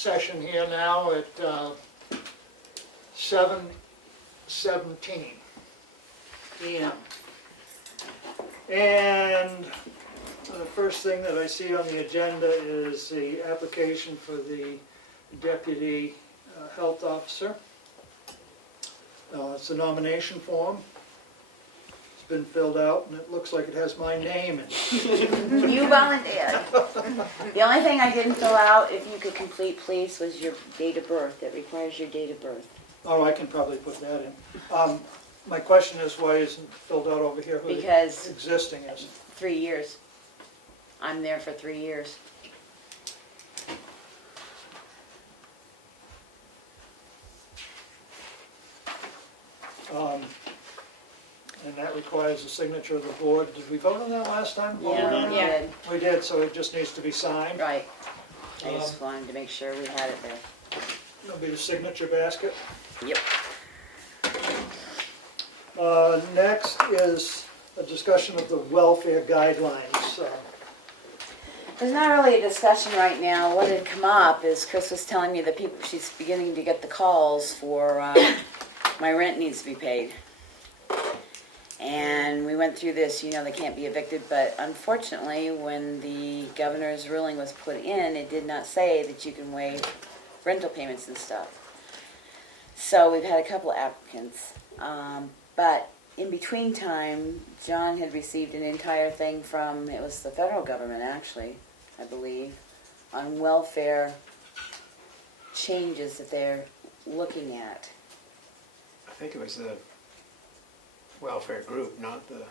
session here now at 7:17 p.m. And the first thing that I see on the agenda is the application for the Deputy Health Officer. It's a nomination form. It's been filled out and it looks like it has my name in it. You volunteered. The only thing I didn't fill out, if you could complete, please, was your date of birth. It requires your date of birth. Oh, I can probably put that in. My question is, why isn't it filled out over here? Who the Because existing is. 3 years. I'm there for 3 years. And that requires a signature of the board. Did we vote on that last time? Yeah, we did. We did, so it just needs to be signed. Right. I just wanted to make sure we had it there. That'll be the signature basket. Yep. Next is a discussion of the welfare guidelines. There's not really a discussion right now. What had come up is Chris was telling me that she's beginning to get the calls for my rent needs to be paid. And we went through this, you know, they can't be evicted, but unfortunately, when the governor's ruling was put in, it did not say that you can waive rental payments and stuff. So we've had a couple of applicants, but in between time, John had received an entire thing from, it was the federal government actually, I believe, on welfare changes that they're looking at. I think it was the welfare group, not the...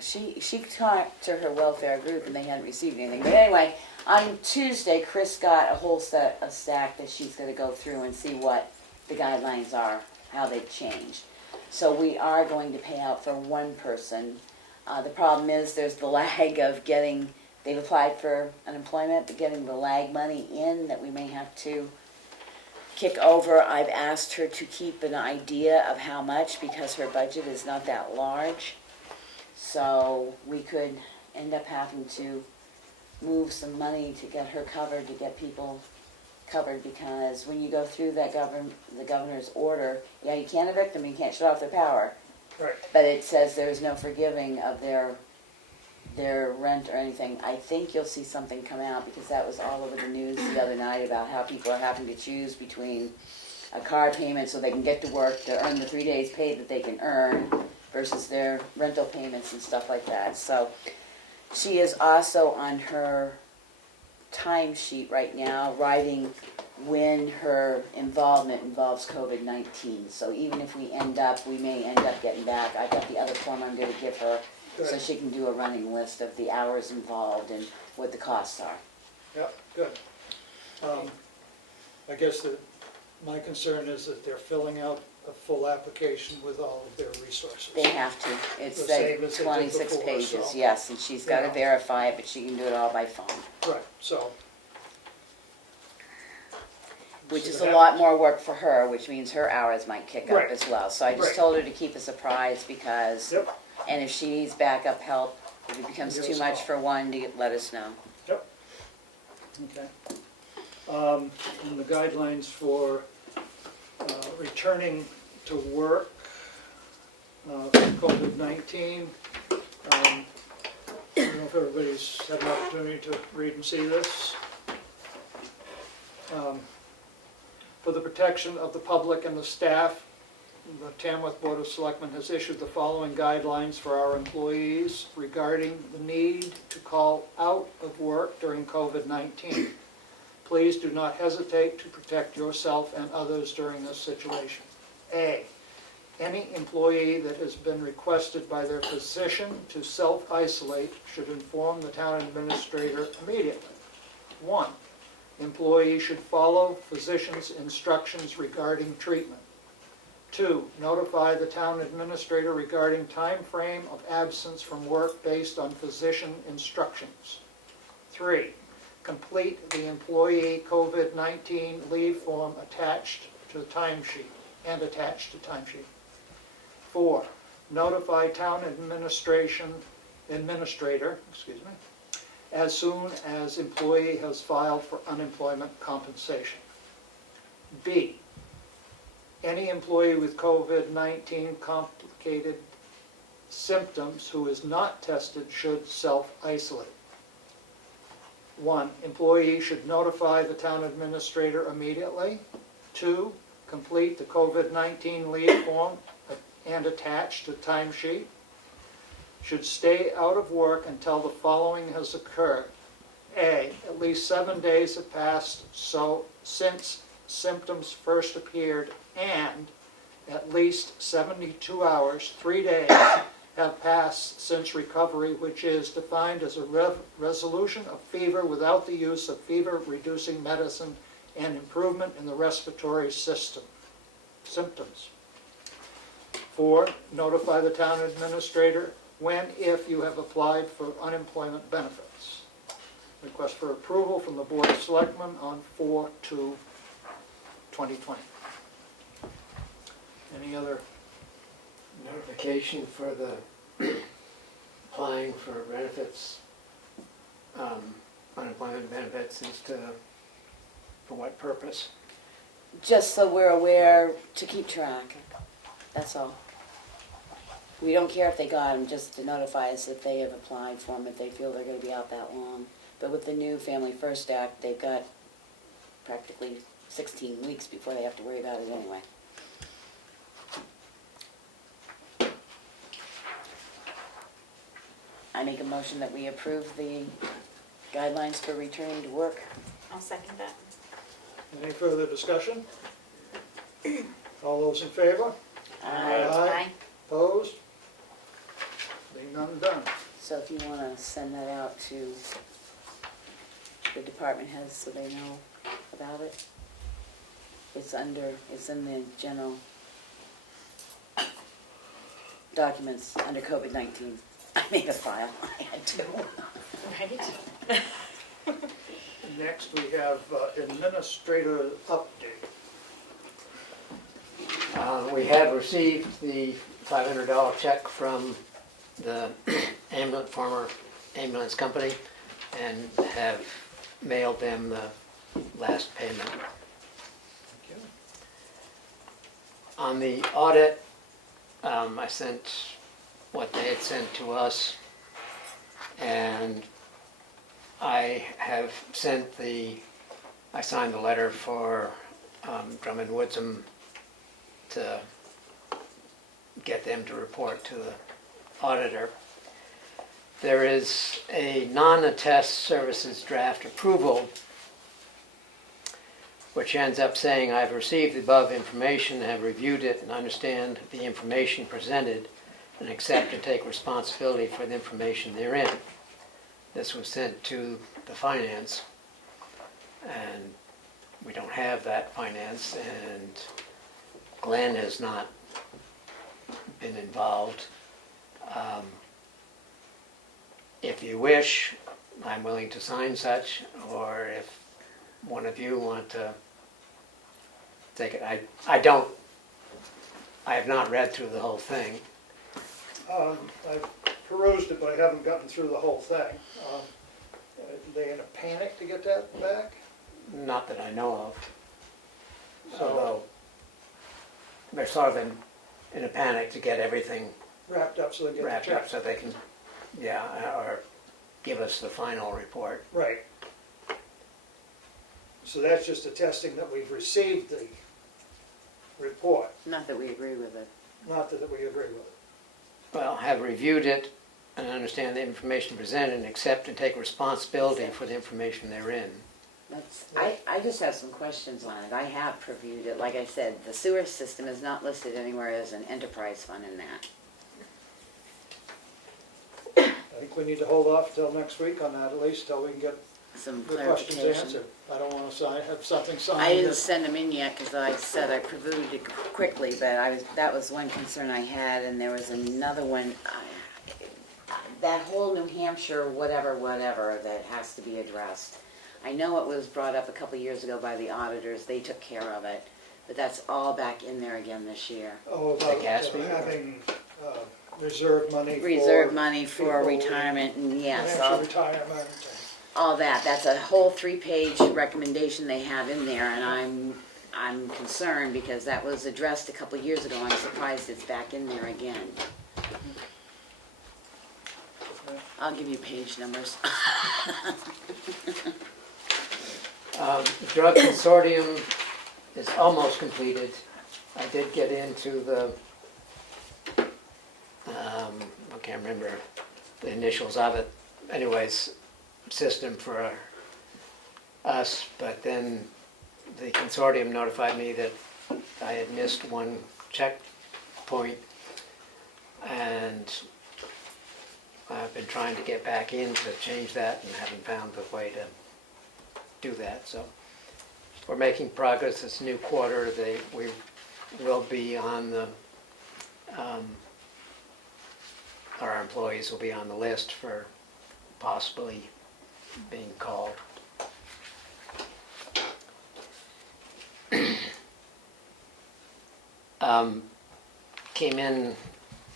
She talked to her welfare group and they hadn't received anything. But anyway, on Tuesday, Chris got a whole stack that she's going to go through and see what the guidelines are, how they've changed. So we are going to pay out for one person. The problem is there's the lag of getting, they've applied for unemployment, but getting the lag money in that we may have to kick over. I've asked her to keep an idea of how much because her budget is not that large. So we could end up having to move some money to get her covered, to get people covered, because when you go through that the governor's order, yeah, you can't evict them, you can't shut off their power. Right. But it says there's no forgiving of their rent or anything. I think you'll see something come out because that was all over the news the other night about how people are having to choose between a car payment so they can get to work to earn the 3 days pay that they can earn versus their rental payments and stuff like that. So she is also on her timesheet right now writing when her involvement involves COVID-19. So even if we may end up getting back, I've got the other form I'm going to give her. Good. So she can do a running list of the hours involved and what the costs are. Yep, good. I guess that my concern is that they're filling out a full application with all of their resources. They have to. It's The same like as they did 26 before, pages, so, yes, and she's got to yeah. verify it, but she can do it all by phone, Right, so. which so is that- a lot more work for her, which means her hours might kick up Right. as well. So I just Right. told her to keep a surprise because, Yep, and if she needs backup help, if it becomes Give too us a much call. for one, to let us know. yep. Okay. And the guidelines for returning to work for COVID-19. I don't know if everybody's had an opportunity to read and see this. For the protection of the public and the staff, the Tamworth Board of Selectmen has issued the following guidelines for our employees regarding the need to call out of work during COVID-19. Please do not hesitate to protect yourself and others during this situation. A, any employee that has been requested by their physician to self-isolate should inform the town administrator immediately. 1, employee should follow physician's instructions regarding treatment. 2, notify the town administrator regarding time frame of absence from work based on physician instructions. 3, complete the employee COVID-19 leave form attached to the timesheet and attached to timesheet. 4, notify town administrator, as soon as employee has filed for unemployment compensation. B, any employee with COVID-19 complicated symptoms who is not tested should self-isolate. 1, employee should notify the town administrator immediately. 2, complete the COVID-19 leave form and attach to timesheet. Should stay out of work until the following has occurred. A, at least 7 days have passed since symptoms first appeared, and at least 72 hours, 3 days, have passed since recovery, which is defined as a resolution of fever without the use of fever-reducing medicine and improvement in the respiratory system. Symptoms. 4, notify the town administrator when, if you have applied for unemployment benefits. Request for approval from the Board of Selectmen on 4/2/2020. Any other? Notification for the applying for benefits, unemployment benefits is for what purpose? Just so we're aware to keep track, that's all. We don't care if they got them, just to notify us if they have applied for them, if they feel they're gonna be out that long. But with the new Family First Act, they've got practically 16 weeks before they have to worry about it anyway. I make a motion that we approve the guidelines for returning to work. I'll second that. Any further discussion? All those in favor? Aye. Opposed? Being none, done. So if you wanna send that out to the department heads so they know about it. It's in the general documents under COVID-19. I made a file, I had to. Right? Next, we have administrator update. We have received the $500 check from the former ambulance company and have mailed them the last payment. On the audit, I sent what they had sent to us, and I have I signed the letter for Drummond Woodsum to get them to report to the auditor. There is a non-attest services draft approval, which ends up saying, I've received the above information, have reviewed it, and understand the information presented, and accept and take responsibility for the information therein. This was sent to the finance, and we don't have that finance, and Glenn has not been involved. If you wish, I'm willing to sign such, or if one of you want to take it. I have not read through the whole thing. I've perused it, but I haven't gotten through the whole thing. Are they in a panic to get that back? Not that I know of. So- Although they're sort of in a panic to get everything Wrapped up so they get the wrapped check. up so they can, or give us the final report. Right. So that's just attesting that we've received the report, Not that we agree with it. not that we agree with it. Well, have reviewed it and understand the information presented and accept and take responsibility for the information therein. I just have some questions on it. I have reviewed it. Like I said, the sewer system is not listed anywhere as an enterprise fund in that. I think we need to hold off till next week on that, at least till we can get Some the questions clarification. answered. I don't want to have something signed. I didn't that- send them in yet because I said I reviewed it quickly, but that was one concern I had, and there was another one. That whole New Hampshire whatever that has to be addressed. I know it was brought up a couple of years ago by the auditors. They took care of it, but that's all back in there again this year. Oh, The about gas meter? having reserve money for... Reserve money for people, retirement and New yes, Hampshire all, retirement. all that. That's a whole 3-page recommendation they have in there, and I'm concerned because that was addressed a couple years ago. I'm surprised it's back in there again. I'll give you page numbers. The drug consortium is almost completed. I did get into the, I can't remember the initials of it, anyways, system for us, but then the consortium notified me that I had missed one checkpoint, and I've been trying to get back in to change that and haven't found the way to do that. So we're making progress. This new quarter, we will be on the, our employees will be on the list for possibly being called. Came in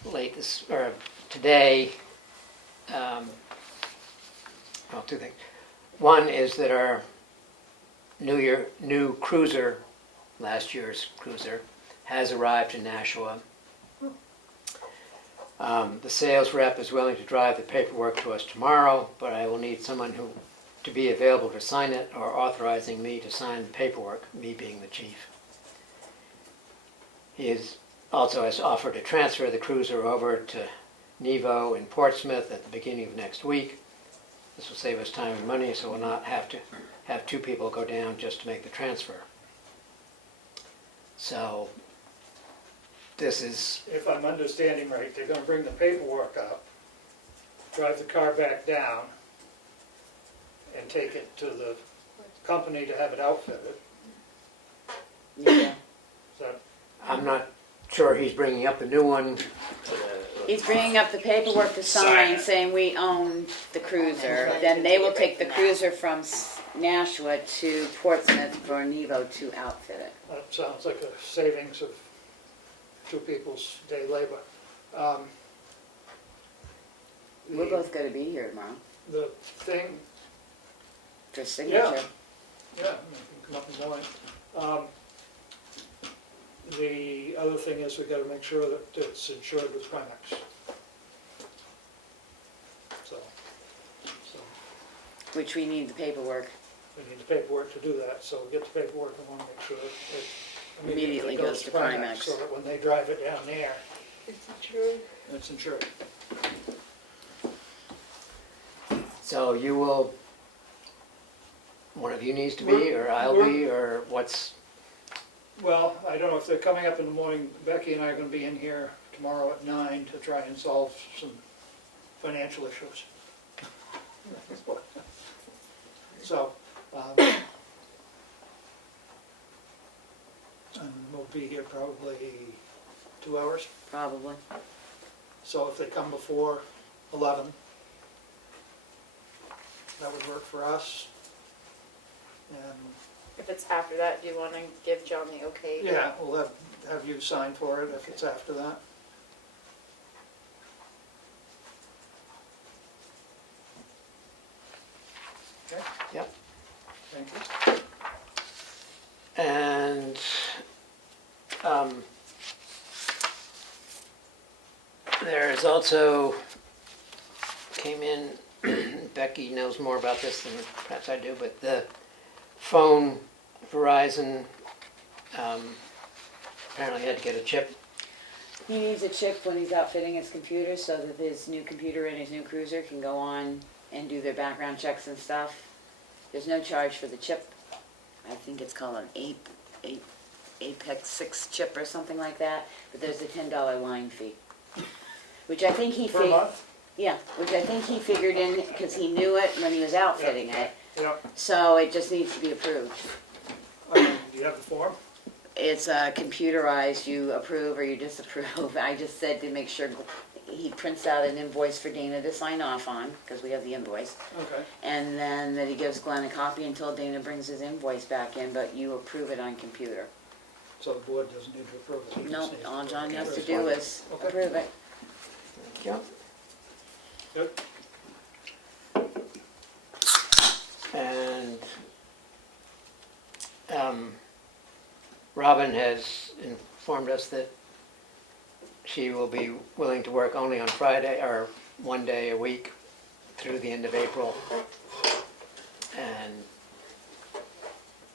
late today. Well, two things. One is that our new cruiser, last year's cruiser, has arrived in Nashua. The sales rep is willing to drive the paperwork to us tomorrow, but I will need someone to be available to sign it or authorizing me to sign the paperwork, me being the chief. He also has offered to transfer the cruiser over to Nevo in Portsmouth at the beginning of next week. This will save us time and money, so we'll not have to have 2 people go down just to make the transfer. So this is, If I'm understanding right, they're gonna bring the paperwork up, drive the car back down, and take it to the company to have it outfitted. Yeah. So, I'm not sure he's bringing up a new one. He's bringing up the paperwork to sign saying we own the cruiser. Then they will take the cruiser from Nashua to Portsmouth for Nevo to outfit it. that sounds like a savings of 2 people's day labor. We're both going to be here tomorrow The thing, for signature. yeah, you can come up in the morning. The other thing is we gotta make sure that it's insured with Primex. So, Which we need the paperwork. we need the paperwork to do that, so we'll get the paperwork, and wanna make sure that it Immediately goes to Primex. So that when they drive it down there, It's insured. it's insured. So you will, one of you needs to be, or I'll be, or what's, Well, I don't know if they're coming up in the morning. Becky and I are gonna be in here tomorrow at 9 to try and solve some financial issues. So, and we'll be here probably 2 hours. Probably. So if they come before 11, that would work for us. And If it's after that, do you want to give John the okay? yeah, we'll have you sign for it if it's after that. Okay, yep. thank you. And there's also, came in, Becky knows more about this than perhaps I do, but the phone, Verizon, apparently had to get a chip. He needs a chip when he's outfitting his computer so that his new computer and his new cruiser can go on and do their background checks and stuff. There's no charge for the chip. I think it's called an Apex 6 chip or something like that, but there's a $10 line fee. Which I think he Per month? Yeah, which I think he figured in because he knew it when he was outfitting it. Yeah. So it just needs to be approved. Do you have the form? It's computerized, you approve or you disapprove. I just said to make sure he prints out an invoice for Dana to sign off on, because we have the invoice. Okay. And then that he gives Glenn a copy until Dana brings his invoice back in, but you approve it on computer. So the board doesn't need to approve it? He No, just needs to all John approve has it. to do is Okay. approve it. Yep. Good. And Robin has informed us that she will be willing to work only on Friday, or one day a week through the end of April. And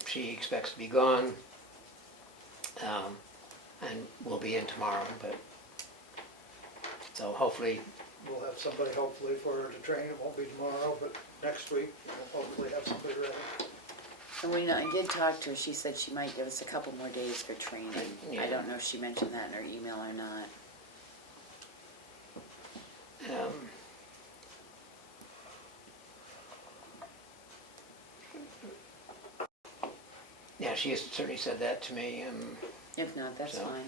she expects to be gone, and will be in tomorrow, but, so hopefully, We'll have somebody hopefully for her to train. It won't be tomorrow, but next week we'll hopefully have somebody ready. And we know, I did talk to her, she said she might give us a couple more days for training. Yeah. I don't know if she mentioned that in her email or not. yeah, she has certainly said that to me. If not, that's So. fine.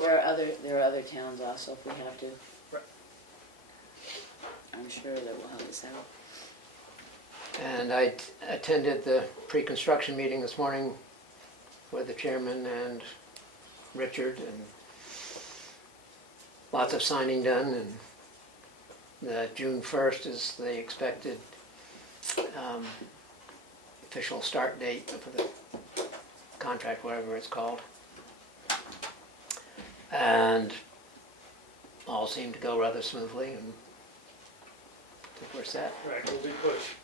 There are other towns also if we have to. Right. I'm sure that will help us out. And I attended the pre-construction meeting this morning with the chairman and Richard, and lots of signing done, and the June 1st is the expected official start date for the contract, whatever it's called. And all seemed to go rather smoothly, and I think we're set. Right, we'll be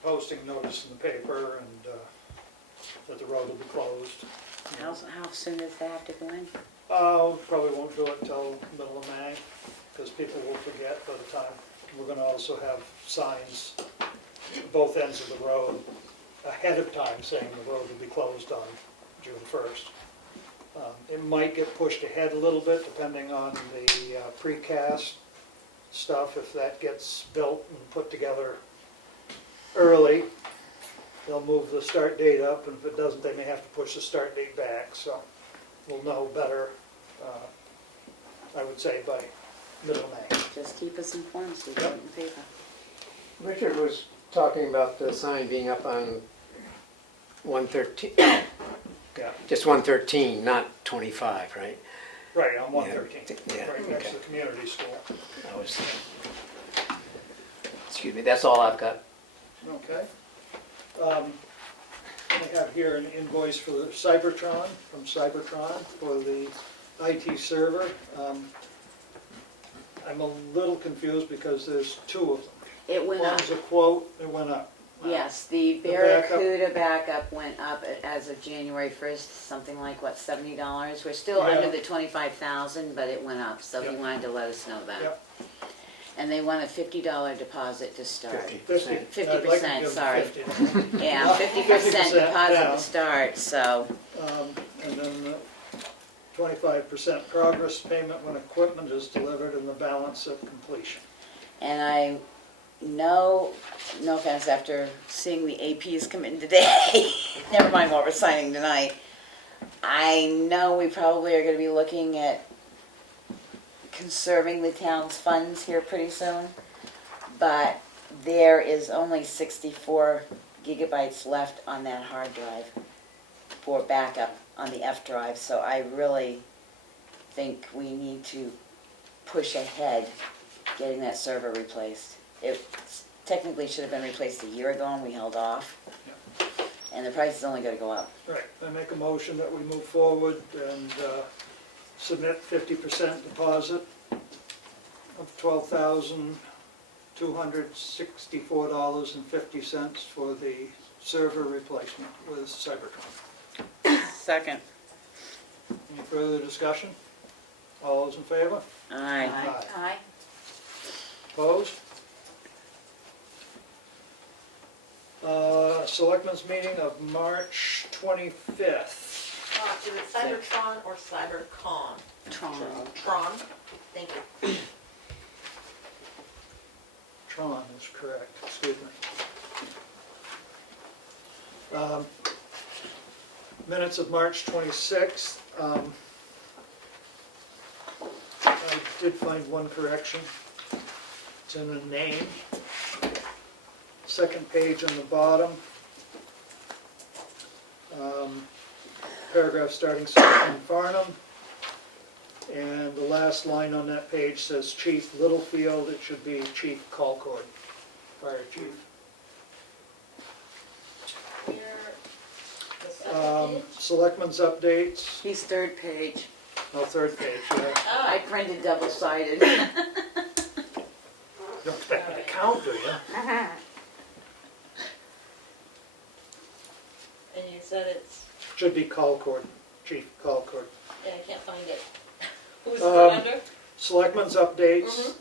posting notice in the paper and that the road will be closed. How soon does that have to go in? Probably won't do it until middle of May, because people will forget by the time. We're gonna also have signs both ends of the road ahead of time saying the road will be closed on June 1st. It might get pushed ahead a little bit depending on the precast stuff. If that gets built and put together early, they'll move the start date up, and if it doesn't, they may have to push the start date back. So we'll know better, I would say, by middle of May. Just keep us informed so we get it in the paper. Richard was talking about the sign being up on 113, Yeah, just 113, not 25, right? right, on 113, Yeah, right next to okay. the community school. That was, excuse me, that's all I've got. Okay. I have here an invoice for the Cybertron, from Cybertron, for the IT server. I'm a little confused because there's two of them. It went up. One's a quote, it went up. Yes, the The backup? Barracuda backup went up as of January 1st, something like, what, $70? We're still Yeah. under the 25,000, but it went up, so he Yep. wanted to let us know that. Yep. And they want a $50 deposit to start. 50%. 50%, I'd like to give them sorry. 50. Yeah, 50% deposit down. to start, so, And then 25% progress payment when equipment is delivered and the balance at completion. and I know, no offense, after seeing the APs come in today, never mind what we're signing tonight, I know we probably are gonna be looking at conserving the town's funds here pretty soon, but there is only 64 gigabytes left on that hard drive for backup on the F drive, so I really think we need to push ahead getting that server replaced. It technically should have been replaced a year ago and we held off, and the price is only gonna go up. Right, I make a motion that we move forward and submit 50% deposit of $12,264.50 for the server replacement with Cybertron. Second. Any further discussion? All those in favor? Aye. Aye. Opposed? Selectmen's meeting of March 25th. Is it Cybertron or Cybercon? Tron. Tron, thank you. Tron is correct, excuse me. Minutes of March 26th. I did find one correction. It's in the name. Second page on the bottom. Paragraph starting Selectman Farnham. And the last line on that page says Chief Littlefield. It should be Chief Colcord, Fire Chief. Selectmen's updates, He's third page. no, third page, yeah. I printed double-sided. You don't expect me to count, do you? And you said it's, Should be Colcord, Chief Colcord. yeah, I can't find it. Who's it under? Selectmen's updates,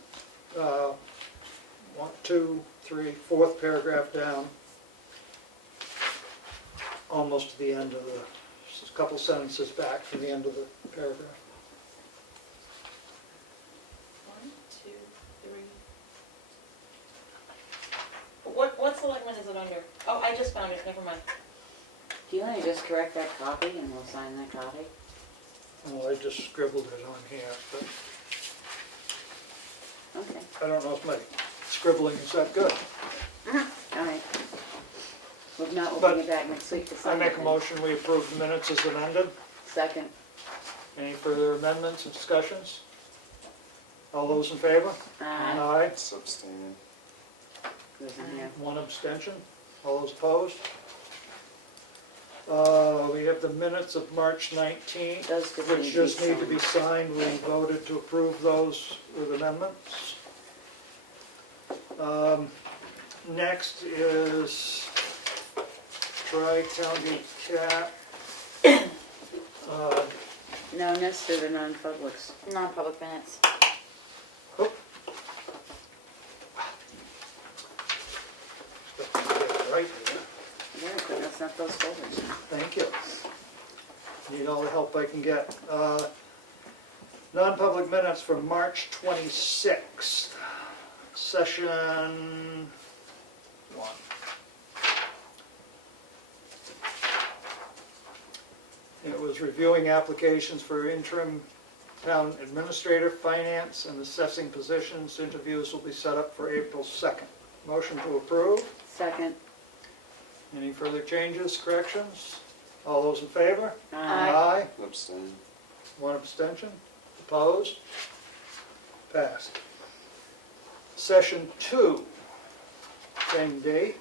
one, two, three, fourth paragraph down. Almost to the end of the, a couple sentences back from the end of the paragraph. 1, 2, 3. What selectmen is it under? Oh, I just found it, never mind. Do you want to just correct that copy and we'll sign that copy? Well, I just scribbled it on here, but Okay, I don't know if my scribbling is that good. all right. If not, we'll But bring it back next week to I sign make it a then. motion, we approve the minutes as amended. Second. Any further amendments and discussions? All those in favor? Aye. It's abstaining. Goes in here. One abstention. All those opposed? We have the minutes of March 19th, Those just which just need to be signed. signed. We voted to approve those with amendments. Next is Tri-County Cap. No, next are the non-publics. Non-public minutes. Right here. Very good, that's not those folders. Thank you. Need all the help I can get. Non-public minutes from March 26th, session 1. It was reviewing applications for interim town administrator, finance, and assessing positions. Interviews will be set up for April 2nd. Motion to approve. Second. Any further changes, corrections? All those in favor? Aye. Abstain. One abstention. Opposed? Passed. Session 2, same date.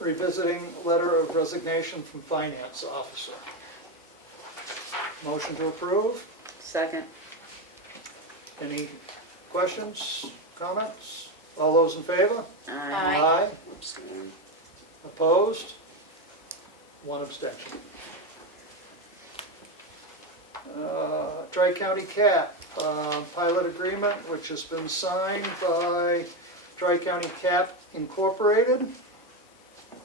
Revisiting letter of resignation from finance officer. Motion to approve. Second. Any questions, comments? All those in favor? Aye. Abstain. Opposed? One abstention. Tri-County CAP, pilot agreement, which has been signed by Tri-County CAP Incorporated.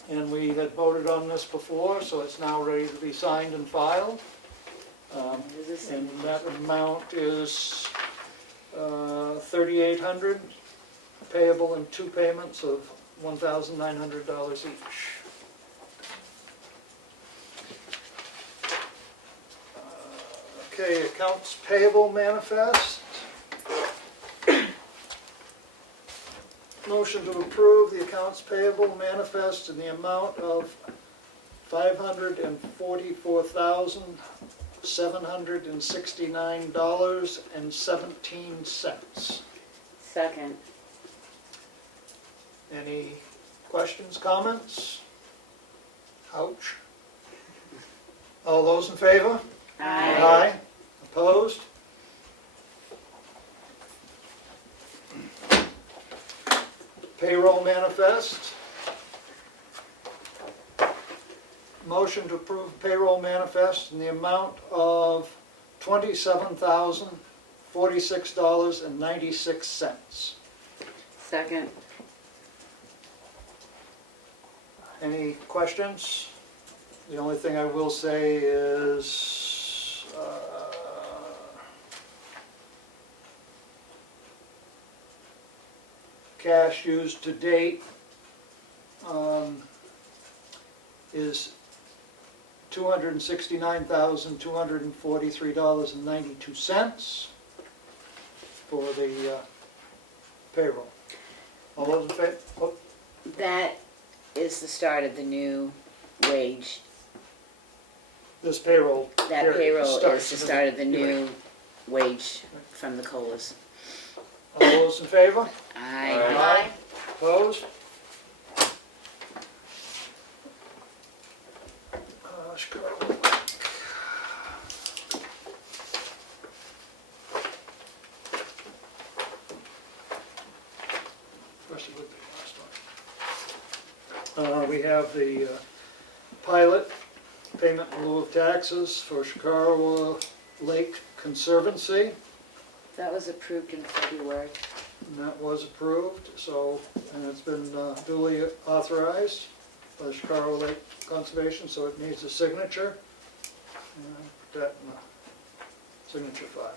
And we had voted on this before, so it's now ready to be signed and filed. Is this And that amount is $3,800, payable in 2 payments of $1,900 each. Okay, accounts payable manifest. Motion to approve the accounts payable manifest in the amount of $544,769.17. Second. Any questions, comments? Ouch. All those in favor? Aye. Opposed? Payroll manifest. Motion to approve payroll manifest in the amount of $27,046.96. Second. Any questions? The only thing I will say is, cash used to date is $269,243.92 for the payroll. All those in favor? Oh, That is the start of the new wage. this payroll. That period payroll starts is the in start of the new wage from the COLAs. All those in favor? Aye. Aye. Opposed? Chicago. Especially with the last one. We have the pilot payment in lieu of taxes for Chicago Lake Conservancy. That was approved in February. And that was approved, so, and it's been duly authorized by the Chicago Lake Conservation, so it needs a signature. And I put that in the signature file.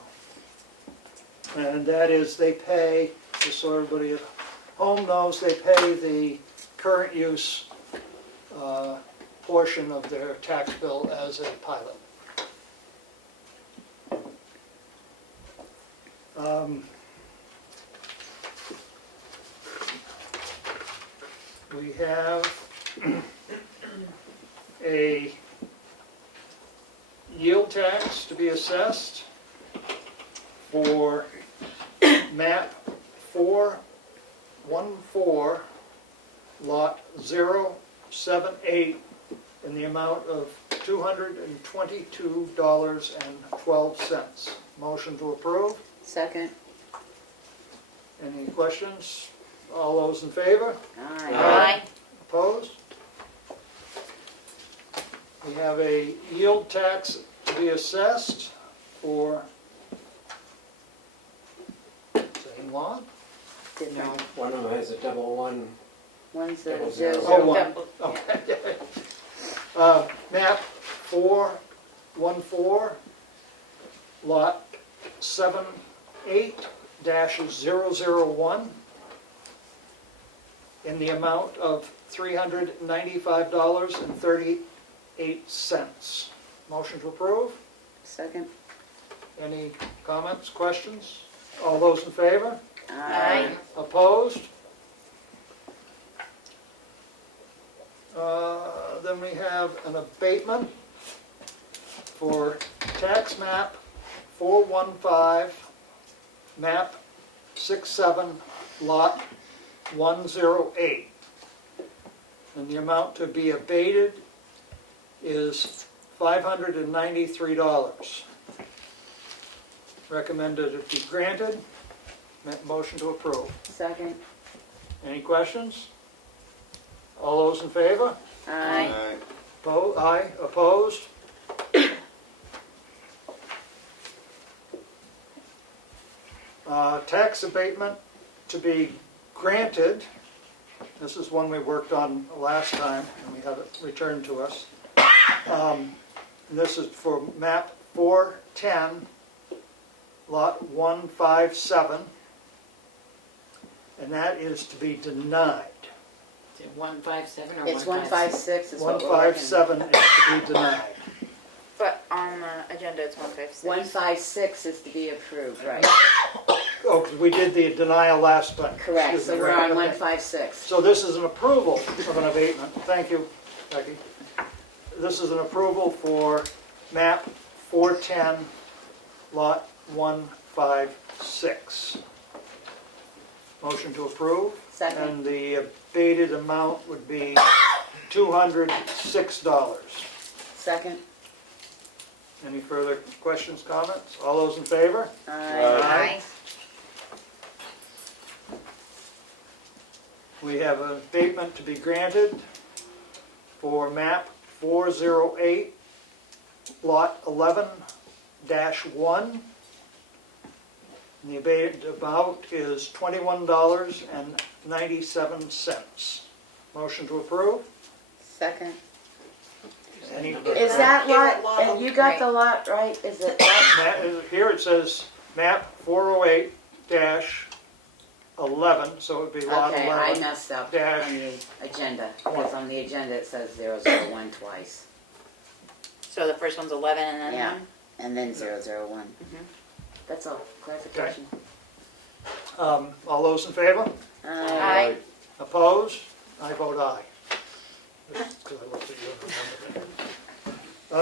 And that is, they pay, just so everybody at home knows, they pay the current use portion of their tax bill as a pilot. We have a yield tax to be assessed for map 414, lot 078, in the amount of $222.12. Motion to approve. Second. Any questions? All those in favor? Aye. Aye. Opposed? We have a yield tax to be assessed for, same lot? Different. One of them has a double one. One's Double a zero. zero. Oh, one, okay. Map 414, lot 78-001, in the amount of $395.38. Motion to approve. Second. Any comments, questions? All those in favor? Aye. Opposed? Then we have an abatement for tax map 415, map 67, lot 108. And the amount to be abated is $593. Recommended it be granted. Motion to approve. Second. Any questions? All those in favor? Aye. Aye, opposed? Tax abatement to be granted. This is one we worked on last time, and we have it returned to us. This is for map 410, lot 157, and that is to be denied. Is it 157 or It's 156? 156 is what we're looking. 157 is to be denied. But on the agenda, it's 156. 156 is to be approved, right? Oh, 'cause we did the denial last time. Correct, Excuse so me, we're right, on okay. 156. So this is an approval of an abatement. Thank you, Becky. This is an approval for map 410, lot 156. Motion to approve. Second. And the abated amount would be $206. Second. Any further questions, comments? All those in favor? Aye. We have an abatement to be granted for map 408, lot 11-1. And the abated amount is $21.97. Motion to approve. Second. Any- Is that Is it lot, lot and you got the lot right, is it lot? Here it says map 408-11, so it would be lot Okay, I 11. messed up dash on the agenda, because on the agenda it says 001 twice. So the first one's 11 and then Yeah. 1? And then 001. That's all, clarification. All those in favor? Aye. Opposed? I vote aye. Just 'cause I looked at you and remembered it.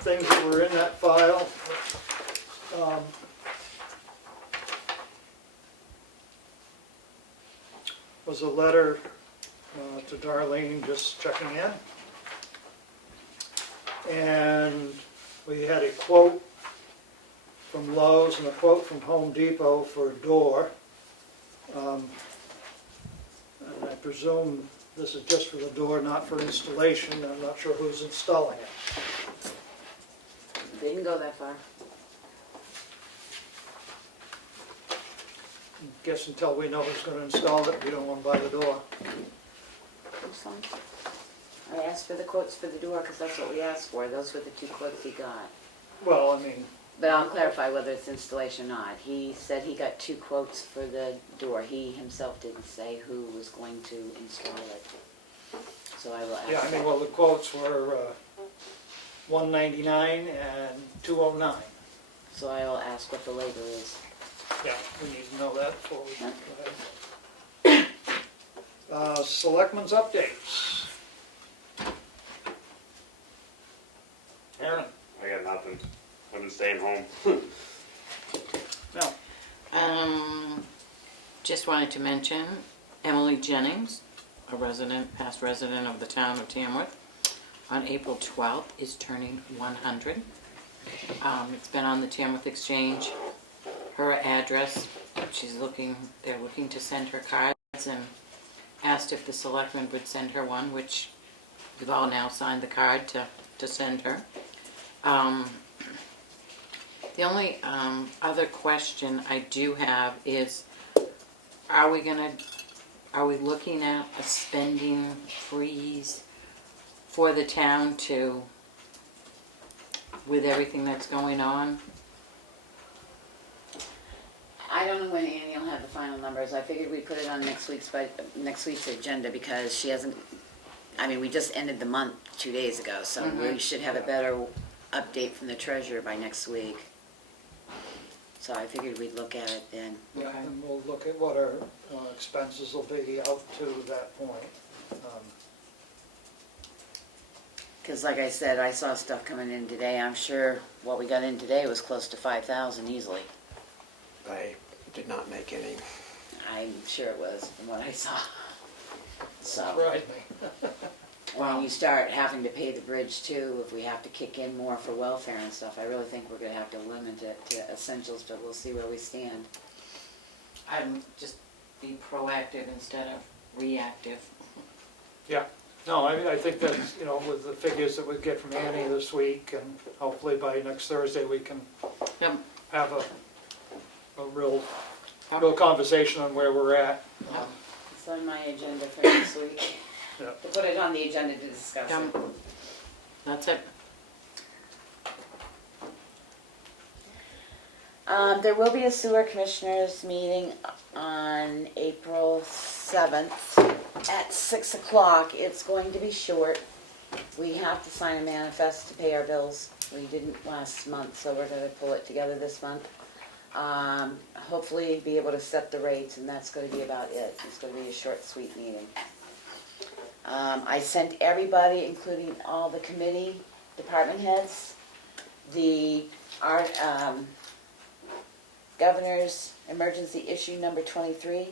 Things that were in that file. Was a letter to Darlene, just checking in. And we had a quote from Lowe's and a quote from Home Depot for a door. And I presume this is just for the door, not for installation. I'm not sure who's installing it. Didn't go that far. Guess until we know who's gonna install it, we don't wanna buy the door. Which one? I asked for the quotes for the door because that's what we asked for. Those were the 2 quotes he got. Well, I mean, But I'll clarify whether it's installation or not. He said he got 2 quotes for the door. He himself didn't say who was going to install it. So I will ask. yeah, I mean, well, the quotes were $199 and $209. So I will ask what the labor is. Yeah, we need to know that before we Yep. go ahead. Selectmen's updates. Aaron, I got nothing. I've been staying home. no, Just wanted to mention Emily Jennings, a resident, past resident of the town of Tamworth, on April 12th is turning 100. It's been on the Tamworth Exchange. Her address, they're looking to send her cards and asked if the selectmen would send her one, which we've all now signed the card to send her. The only other question I do have is, are we looking at a spending freeze for the town with everything that's going on? I don't know when Annie will have the final numbers. I figured we'd put it on next week's agenda because she hasn't, I mean, we just ended the month 2 days ago, so we should have a better update from the treasurer by next week. So I figured we'd look at it then. yeah, and we'll look at what our expenses will be out to that point. Because like I said, I saw stuff coming in today. I'm sure what we got in today was close to 5,000 easily. I did not make any. I'm sure it was from what I saw. So, Surprised me. when you start having to pay the bridge too, if we have to kick in more for welfare and stuff, I really think we're gonna have to limit it to essentials, but we'll see where we stand. I'd just be proactive instead of reactive. Yeah, no, I think that, you know, with the figures that we get from Annie this week, and hopefully by next Thursday, we can Yep. have a real conversation on where we're at. It's on my agenda for next week. Yeah. To put it on the agenda to discuss it. That's it. There will be a sewer commissioners meeting on April 7th at 6 o'clock. It's going to be short. We have to sign a manifest to pay our bills. We didn't last month, so we're going to pull it together this month. Hopefully be able to set the rates, and that's going to be about it. It's going to be a short, sweet meeting. I sent everybody, including all the committee, department heads, our governor's emergency issue number 23,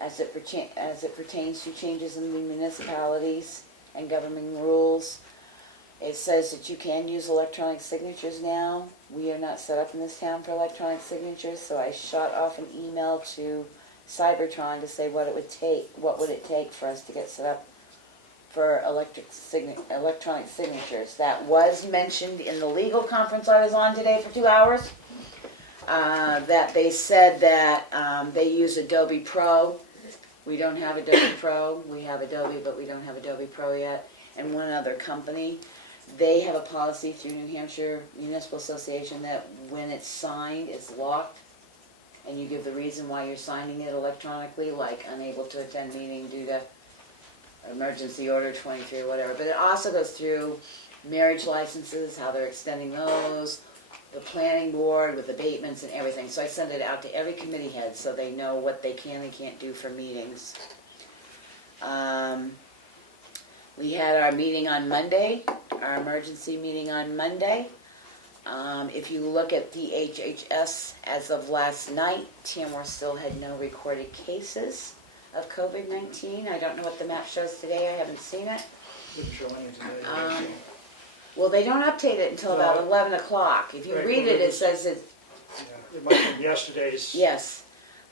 as it pertains to changes in the municipalities and governing rules. It says that you can use electronic signatures now. We are not set up in this town for electronic signatures, so I shot off an email to Cybertron to say what would it take for us to get set up for electronic signatures. That was mentioned in the legal conference I was on today for 2 hours. That they said that they use Adobe Pro. We don't have Adobe Pro. We have Adobe, but we don't have Adobe Pro yet. And one other company, they have a policy through New Hampshire Municipal Association that when it's signed, it's locked, and you give the reason why you're signing it electronically, like unable to attend meeting due to emergency order 23 or whatever. But it also goes through marriage licenses, how they're extending those, the planning board with abatements and everything. So I send it out to every committee head so they know what they can and can't do for meetings. We had our meeting on Monday, our emergency meeting on Monday. If you look at the HHS as of last night, Tamworth still had no recorded cases. of COVID-19. I don't know what the map shows today, I haven't seen it. Didn't show any today. Well, they don't update it until about No. 11 o'clock. If you Right, read well, it, it it was- says it, Yeah, it might have been yesterday's. yes.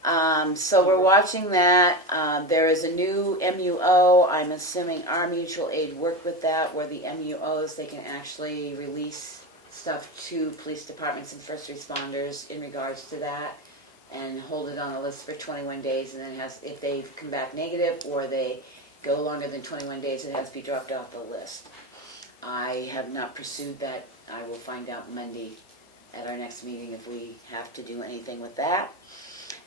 So we're watching that. There is a new MUO. I'm assuming our mutual aid worked with that, where the MUOs, they can actually release stuff to police departments and first responders in regards to that, and hold it on the list for 21 days, and then it has, if they come back negative or they go longer than 21 days, it has to be dropped off the list. I have not pursued that. I will find out Monday at our next meeting if we have to do anything with that.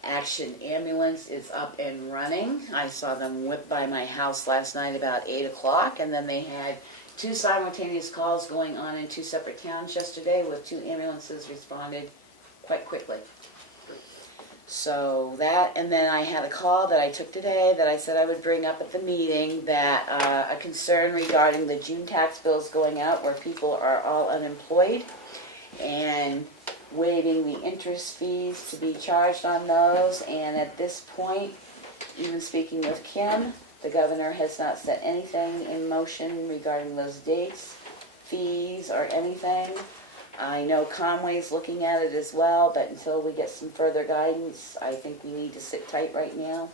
Action Ambulance is up and running. I saw them whip by my house last night about 8 o'clock, and then they had 2 simultaneous calls going on in 2 separate towns yesterday, with 2 ambulances responded quite quickly. So that, and then I had a call that I took today that I said I would bring up at the meeting, that a concern regarding the June tax bills going out, where people are all unemployed, and waiving the interest fees to be charged on those. And at this point, even speaking with Kim, the governor has not set anything in motion regarding those dates, fees, or anything. I know Conway's looking at it as well, but until we get some further guidance, I think we need to sit tight right now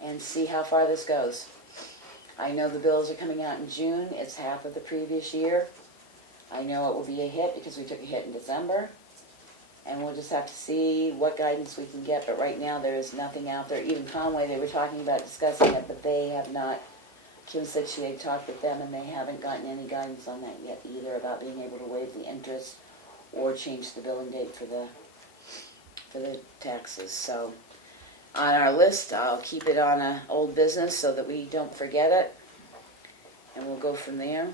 and see how far this goes. I know the bills are coming out in June. It's half of the previous year. I know it will be a hit because we took a hit in December, and we'll just have to see what guidance we can get. But right now, there is nothing out there. Even Conway, they were talking about discussing it, but they have not. Kim said she had talked with them, and they haven't gotten any guidance on that yet either, about being able to waive the interest or change the billing date for the taxes. So on our list, I'll keep it on a old business so that we don't forget it, and we'll go from there.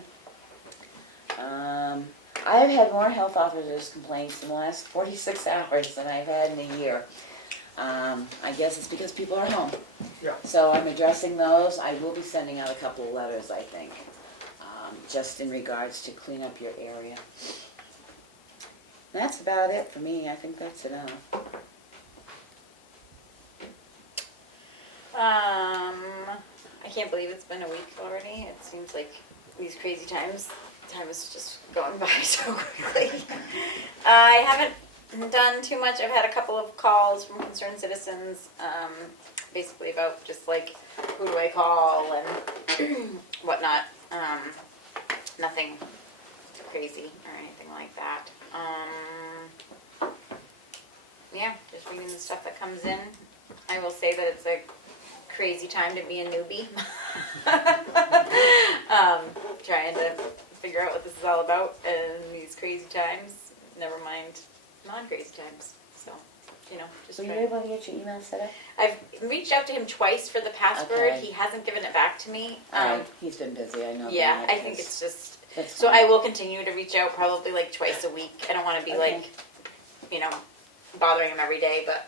I have had more health officers' complaints in the last 46 hours than I've had in a year. I guess it's because people are home. Yeah. So I'm addressing those. I will be sending out a couple of letters, I think, just in regards to clean up your area. That's about it for me. I think that's enough. I can't believe it's been a week already. It seems like these crazy times, time is just going by so quickly. I haven't done too much. I've had a couple of calls from concerned citizens, basically about just like, who do I call and whatnot. Nothing crazy or anything like that. Yeah, just reading the stuff that comes in. I will say that it's a crazy time to be a newbie. Trying to figure out what this is all about in these crazy times. Never mind non-crazy times. So, you know, just Were you trying. able to get your email set up? I've reached out to him twice for the password. Okay. He hasn't given it back to me. He's been busy, I know Yeah, that. I think it's just. That's So fine. I will continue to reach out probably like twice a week. I don't want to be Okay. like, you know, bothering him every day, but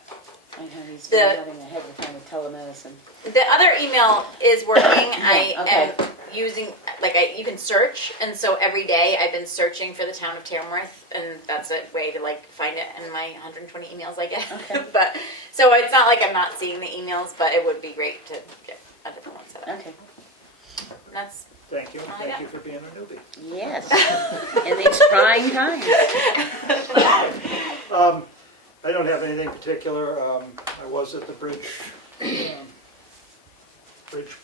I know he's the- been having a heck of a time with telemedicine. the other email is working. I okay. am using, like, you can search, and so every day I've been searching for the town of Tamworth, and that's a way to like find it in my 120 emails I get. Okay. But so it's not like I'm not seeing the emails, but it would be great to get a different one set up. Okay. And that's Thank you, and Oh, thank yeah. you for being a newbie. Yes. In these trying times. I don't have anything particular. I was at the bridge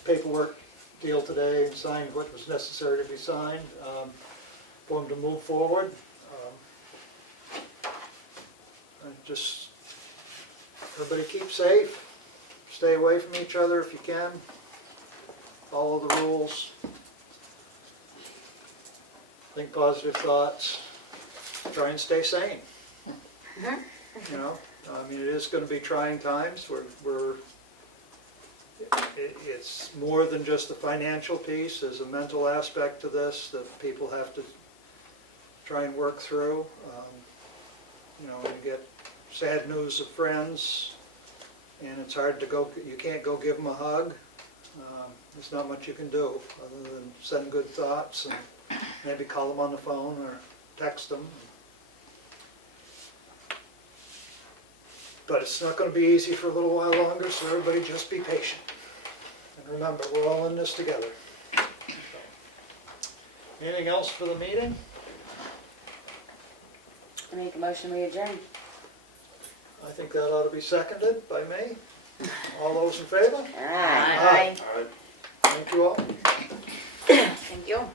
paperwork deal today and signed what was necessary to be signed for them to move forward. Just, everybody keep safe, stay away from each other if you can, follow the rules, think positive thoughts, try and stay sane. You know, I mean, it is going to be trying times. It's more than just the financial piece. There's a mental aspect to this that people have to try and work through. You know, you get sad news of friends, and it's hard to go. You can't go give them a hug. There's not much you can do other than send good thoughts and maybe call them on the phone or text them. But it's not gonna be easy for a little while longer, so everybody just be patient. And remember, we're all in this together. Anything else for the meeting? I make a motion, we adjourn. I think that ought to be seconded by me. All those in favor? Aye. Aye. All right. Thank you all. Thank you.